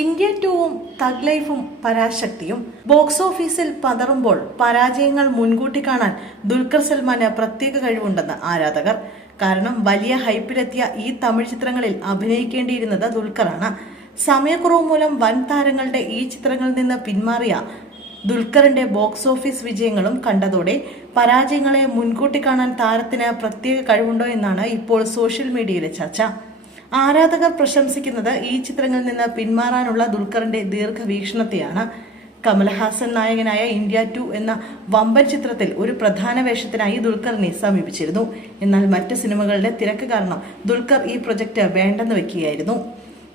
India ടൂവും thug ലൈഫും പരാശക്തിയും box ഓഫീസിൽ പതറുമ്പോൾ പരാജയങ്ങൾ മുൻകൂട്ടി കാണാൻ ദുൽഖർ സൽമാന് പ്രത്യേക കഴിവുണ്ടെന്ന് ആരാധകർ. കാരണം വലിയ ഹൈപ്പിലെത്തിയ ഈ തമിഴ് ചിത്രങ്ങളിൽ അഭിനയിക്കേണ്ടിയിരുന്നത് ദുൽഖറാണ്. സമയക്കുറവ് മൂലം വൻ താരങ്ങളുടെ ഈ ചിത്രങ്ങളിൽ നിന്ന് പിന്മാറിയ ദുൽഖറിന്റെ ബോക്സ് ഓഫീസ് വിജയങ്ങളും കണ്ടതോടെ പരാജയങ്ങളെ മുൻകൂട്ടി കാണാൻ താരത്തിന് പ്രത്യേക കഴിവുണ്ടോ എന്നാണ് ഇപ്പോൾ സോഷ്യൽ മീഡിയയിലെ ചർച്ച. ആരാധകർ പ്രശംസിക്കുന്നത് ഈ ചിത്രങ്ങളിൽ നിന്ന് പിന്മാറാനുള്ള ദുൽഖറിന്റെ ദീർഘവീക്ഷണത്തെയാണ്. കമൽഹാസൻ നായകനായ ഇന്ത്യ ടു എന്ന വമ്പൻ ചിത്രത്തിൽ ഒരു പ്രധാന വേഷത്തിനായി ദുൽഖറിനെ സമീപിച്ചിരുന്നു. എന്നാൽ മറ്റ് സിനിമകളുടെ തിരക്ക് കാരണം ദുൽഖർ ഈ പ്രൊജക്ട് വേണ്ടെന്ന് വെക്കുകയായിരുന്നു.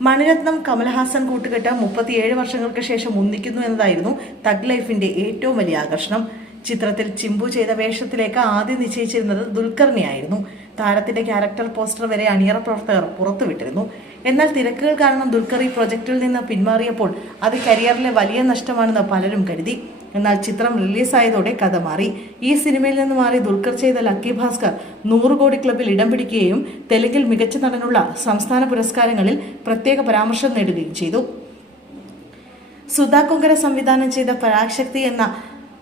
മണിരത്നം കമൽഹാസൻ കൂട്ടുകെട്ട് മുപ്പത്തിയേഴ് വർഷങ്ങൾക്ക് ശേഷം ഒന്നിക്കുന്നു എന്നതായിരുന്നു തഗ് ലൈഫിന്റെ ഏറ്റവും വലിയ ആകർഷണം. ചിത്രത്തിൽ ചിമ്പു ചെയ്ത വേഷത്തിലേക്ക് ആദ്യം നിശ്ചയിച്ചിരുന്നത് ദുൽഖറിനെയായിരുന്നു. താരത്തിന്റെ ക്യാരക്ടർ പോസ്റ്റർ വരെ അണിയറ പ്രവർത്തകർ പുറത്തുവിട്ടിരുന്നു. എന്നാൽ തിരക്കുകൾ കാരണം ദുൽഖർ ഈ പ്രൊജക്റ്റിൽ നിന്ന് പിന്മാറിയപ്പോൾ അത് കരിയറിലെ വലിയ നഷ്ടമാണെന്ന് പലരും കരുതി. എന്നാൽ ചിത്രം റിലീസായതോടെ കഥ മാറി. ഈ സിനിമയിൽ നിന്ന് മാറി ദുൽഖർ ചെയ്ത ലക്കി ഭാസ്കർ നൂറ് കോടി ക്ലബിൽ ഇടം പിടിക്കുകയും തെലുങ്കിൽ മികച്ച നടനുള്ള സംസ്ഥാന പുരസ്കാരങ്ങളിൽ പ്രത്യേക പരാമർശം നേടുകയും ചെയ്തു. സുധാ കൊങ്കര സംവിധാനം ചെയ്ത പരാശക്തി എന്ന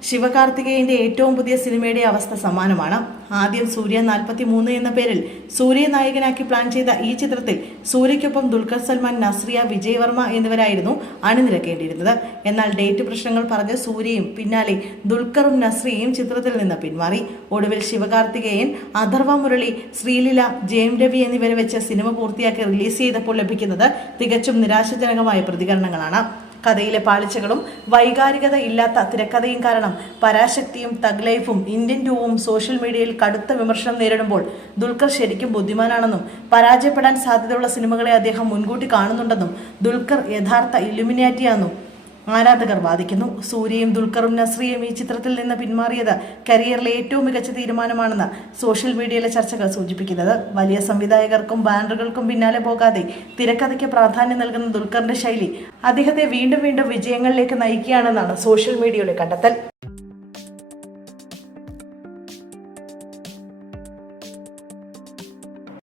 ശിവകാർത്തികേയന്റെ ഏറ്റവും പുതിയ സിനിമയുടെ അവസ്ഥ സമാനമാണ് ആദ്യം സൂര്യ നാൽപ്പത്തി മൂന്ന് എന്ന പേരിൽ സൂര്യ നായകനാക്കി പ്ലാൻ ചെയ്ത ഈ ചിത്രത്തിൽ സൂര്യയ്ക്കൊപ്പം ദുൽഖർ സൽമാൻ നസ്രിയ വിജയ് വർമ്മ എന്നിവരായിരുന്നു അണിനിരക്കേണ്ടിയിരുന്നത്. എന്നാൽ ഡേറ്റ് പ്രശ്നങ്ങൾ പറഞ്ഞ് സൂര്യയും പിന്നാലെ ദുൽഖറും നസ്രിയയും ചിത്രത്തിൽ നിന്ന് പിന്മാറി. ഒടുവിൽ ശിവകാർത്തികേയൻ അഥർവ മുരളി ശ്രീലീല ജയം രവി എന്നിവരെ വെച്ച് സിനിമ പൂർത്തിയാക്കി റിലീസ് ചെയ്തപ്പോൾ ലഭിക്കുന്നത് തികച്ചും നിരാശാജനകമായ പ്രതികരണങ്ങളാണ്. കഥയിലെ പാളിച്ചകളും വൈകാരികത ഇല്ലാത്ത തിരക്കഥയും കാരണം പരാശക്തിയും തഗ് ലൈഫും ഇന്ത്യൻ ടൂവും സോഷ്യൽ മീഡിയയിൽ കടുത്ത വിമർശനം നേരിടുമ്പോൾ ദുൽഖർ ശരിക്കും ബുദ്ധിമാനാണെന്നും പരാജയപ്പെടാൻ സാധ്യതയുള്ള സിനിമകളെ അദ്ദേഹം മുൻകൂട്ടി കാണുന്നുണ്ടെന്നും ദുൽഖർ യഥാർത്ഥ ഇലുമിനാറ്റിയാണെന്നും ആരാധകർ വാദിക്കുന്നു. സൂര്യയും ദുൽഖറും നസ്രിയും ഈ ചിത്രത്തിൽ നിന്ന് പിന്മാറിയത് കരിയറിലെ ഏറ്റവും മികച്ച തീരുമാനമാണെന്ന് സോഷ്യൽ മീഡിയയിലെ ചർച്ചകൾ സൂചിപ്പിക്കുന്നത്. വലിയ സംവിധായകർക്കും ബാനറുകൾക്കും പിന്നാലെ പോകാതെ തിരക്കഥയ്ക്ക് പ്രാധാന്യം നൽകുന്ന ദുൽഖറിന്റെ ശൈലി അദ്ദേഹത്തെ വീണ്ടും വീണ്ടും വിജയങ്ങളിലേക്ക് നയിക്കുകയാണെന്നാണ് സോഷ്യൽ മീഡിയയുടെ കണ്ടെത്തൽ.